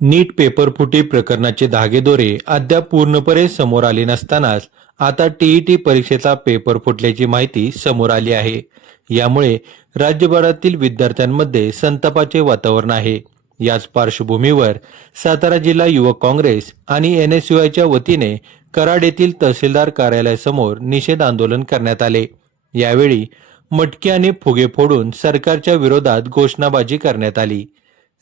नीट पेपरफुटी प्रकरणाचे धागेदोरे अद्याप पूर्णपणे समोर आले नसतानाच आता टीईटी परीक्षेचा पेपर फुटल्याची माहिती समोर आली आहे। यामुळे राज्यभरातील विद्यार्थ्यांमध्ये संतापाचे वातावरण आहे। याच पार्श्वभूमीवर सातारा जिल्हा युवक काँग्रेस आणि एनएसयूआयच्या वतीने कराड येथील तहसीलदार कार्यालयासमोर निषेध आंदोलन करण्यात आले। यावेळी मटके आणि फुगे फोडून सरकारच्या विरोधात घोषणाबाजी करण्यात आली।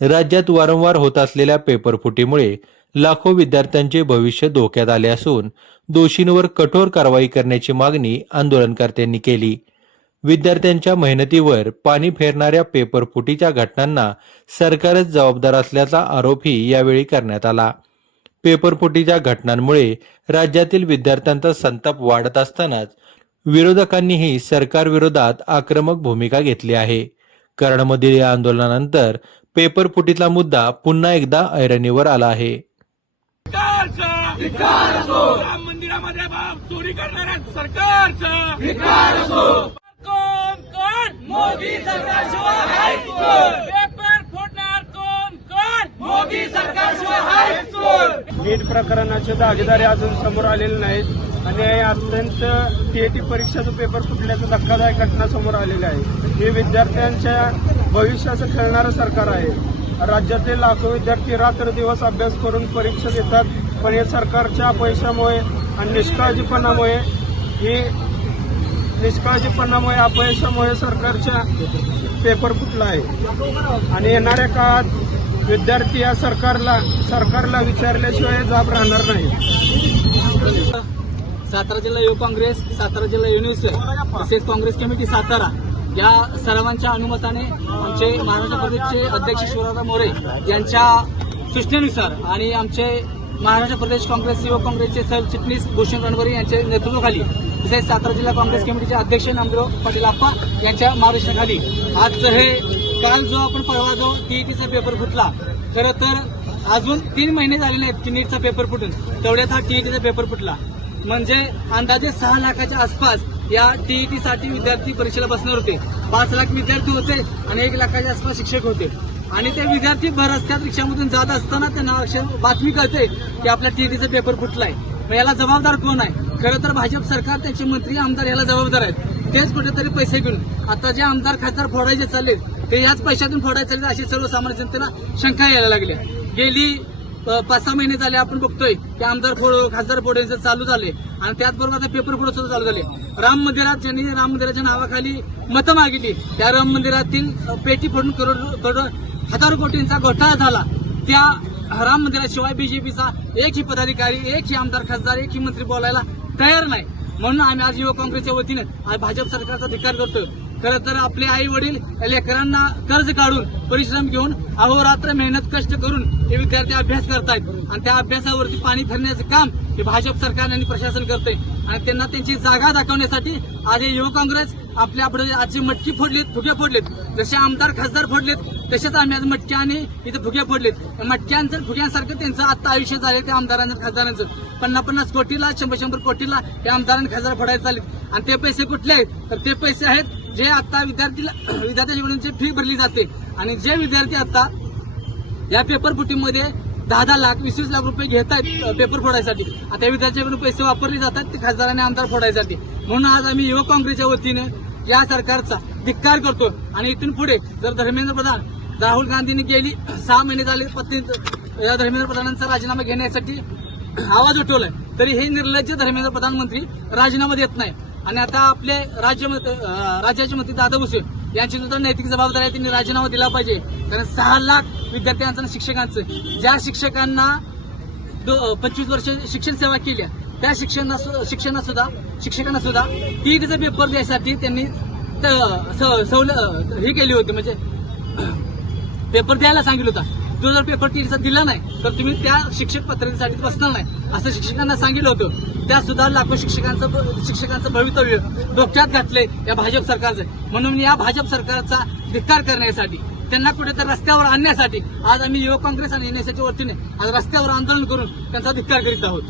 राज्यात वारंवार होत असलेल्या पेपरफुटीमुळे लाखो विद्यार्थ्यांचे भविष्य धोक्यात आले असून दोषींवर कठोर कारवाई करण्याची मागणी आंदोलनकर्त्यांनी केली। विद्यार्थ्यांच्या मेहनतीवर पाणी फेरणाऱ्या पेपरफुटीच्या घटनांना सरकारच जबाबदार असल्याचा आरोपही यावेळी करण्यात आला। पेपरफुटीच्या घटनांमुळे राज्यातील विद्यार्थ्यांचा संताप वाढत असतानाच विरोधकांनीही सरकारविरोधात आक्रमक भूमिका घेतली आहे। कराडमधील या आंदोलनानंतर पेपरफुटीचा मुद्दा पुन्हा एकदा ऐरणीवर आला आहे। राम मंदिरामध्ये चोरी करणाऱ्या सरकारचं कोण मोदी सरकारशिवाय हायस्कूल पेपर फोडणार कोण मोदी सरकारशिवाय हायस्कूल। नीट प्रकरणाचे दागेदारी अजून समोर आलेले नाहीत आणि अत्यंत टीईटी परीक्षेचा पेपर फुटल्याचं धक्कादायक घटना समोर आलेली आहे। हे विद्यार्थ्यांच्या भविष्याचं खेळणारं सरकार आहे। राज्यातील लाखो विद्यार्थी रात्र दिवस अभ्यास करून परीक्षा देतात, पण या सरकारच्या अपयशामुळे आणि निष्काळजीपणामुळे अपयशामुळे सरकारच्या पेपर फुटला आहे आणि येणाऱ्या काळात विद्यार्थी या सरकारला विचारल्याशिवाय जाब राहणार नाही। सातारा जिल्हा युवक काँग्रेस, सातारा जिल्हा युनिव्हर्सिटी तसेच काँग्रेस कमिटी सातारा या सर्वांच्या अनुमताने आमचे महाराष्ट्र प्रदेशचे अध्यक्ष शिवराम मोरे यांच्या सूचनेनुसार आणि आमचे महाराष्ट्र प्रदेश काँग्रेस युवक काँग्रेसचे सरचिटणीस भूषण रणवरे यांच्या नेतृत्वाखाली तसेच सातारा जिल्हा काँग्रेस कमिटीचे अध्यक्ष नामदेव पाटील आप्पा यांच्या मार्गदर्शनाखाली आज हे काल जो आपण परवा जो टीईटीचा पेपर फुटला, खरं तर अजून 3 महिने झाले नाहीत की नीटचा पेपर फुटून तेवढ्यात हा टीईटीचा पेपर फुटला। म्हणजे अंदाजे 6 लाखाच्या आसपास या टीईटीसाठी विद्यार्थी परीक्षेला बसणार होते। 5 लाख विद्यार्थी होते आणि 1 लाखाच्या आसपास शिक्षक होते आणि ते विद्यार्थी भर रस्त्यात रिक्षामधून जात असताना त्यांना बातमी कळते की आपला टीईटीचा पेपर फुटलाय। मग याला जबाबदार कोण आहे? खरं तर भाजप सरकार, त्यांचे मंत्री आमदार याला जबाबदार आहेत। तेच कुठेतरी पैसे घेऊन आता जे आमदार खासदार फोडायचे चालले ते याच पैशातून फोडायचे चालले अशी सर्वसामान्य जनतेला शंका यायला लागली। गेली 5-6 महिने झाले आपण बघतोय की आमदार फोड खासदार फोड यांचं चालू झाले आणि त्याचबरोबर आता पेपर फोड सुद्धा चालू झाले। राम मंदिरात ज्यांनी राम मंदिराच्या नावाखाली मतं मागितली त्या राम मंदिरातील पेटी फोडून करोड हजारो कोटींचा घोटाळा झाला। त्या राम मंदिराशिवाय बीजेपीचा एकही पदाधिकारी, एकही आमदार खासदार, एकही मंत्री बोलायला तयार नाही। म्हणून आम्ही आज युवक काँग्रेसच्या वतीने आज भाजप सरकारचा धिक्कार करतो। खरं तर आपले आई वडील लेकरांना कर्ज काढून परिश्रम घेऊन अहोरात्र मेहनत कष्ट करून हे विद्यार्थी अभ्यास करतायत आणि त्या अभ्यासावरती पाणी फिरण्याचं काम हे भाजप सरकार आणि प्रशासन करते आणि त्यांना त्यांची जागा दाखवण्यासाठी आज हे युवक काँग्रेस आपल्यापुढे आजची मटकी फोडलीत, फुगे फोडलेत। जसे आमदार खासदार फोडलेत तसेच आम्ही आज मटक्या आणि इथे फुगे फोडलेत। मटक्यांचं फुग्यांसारखं त्यांचं आता आयुष्य झाले त्या आमदारांचं खासदारांचं 50-50 कोटीला 100-100 कोटीला हे आमदारांनी खासदार फोडायला चाललेत आणि ते पैसे कुठले आहेत? तर ते पैसे आहेत जे आता विद्यार्थ्यांच्या जीवनाची फी भरली जाते आणि जे विद्यार्थी आता या पेपर फुटीमध्ये 10-10 लाख 20-20 लाख रुपये घेत आहेत पेपर फोडायसाठी, आता विद्यार्थ्यांकडून पैसे वापरले जातात ते खासदारांनी आमदार फोडायसाठी। म्हणून आज आम्ही युवक काँग्रेसच्या वतीने या सरकारचा धिक्कार करतो आणि इथून पुढे जर धर्मेंद्र प्रधान राहुल गांधींनी गेली 6 महिने झाले या धर्मेंद्र प्रधानांचा राजीनामा घेण्यासाठी आवाज उठवलाय तरी हे निर्लज्ज धर्मेंद्र प्रधानमंत्री राजीनामा देत नाही आणि आता आपले राज्याचे मंत्री दादा भुसे यांची सुद्धा नैतिक जबाबदारी आहे, त्यांनी राजीनामा दिला पाहिजे। कारण 6 लाख विद्यार्थ्यांचं आणि शिक्षकांचं, ज्या शिक्षकांना 25 वर्ष शिक्षण सेवा केल्या त्या शिक्षकांना सुद्धा टीईटीचा पेपर द्यायसाठी त्यांनी हे केली होती, म्हणजे पेपर द्यायला सांगितलं होता। जो जर पेपर टीईटीचा दिला नाही तर तुम्ही त्या शिक्षक पात्रतेसाठी बसणार नाही असं शिक्षकांना सांगितलं होतं। त्या सुद्धा लाखो शिक्षकांचं भवितव्य डोक्यात घातलंय या भाजप सरकारचं। म्हणून या भाजप सरकारचा धिक्कार करण्यासाठी, त्यांना कुठेतरी रस्त्यावर आणण्यासाठी आज आम्ही युवक काँग्रेस आणि एनएसयूच्या वतीने आज रस्त्यावर आंदोलन करून त्यांचा धिक्कार करीत आहोत।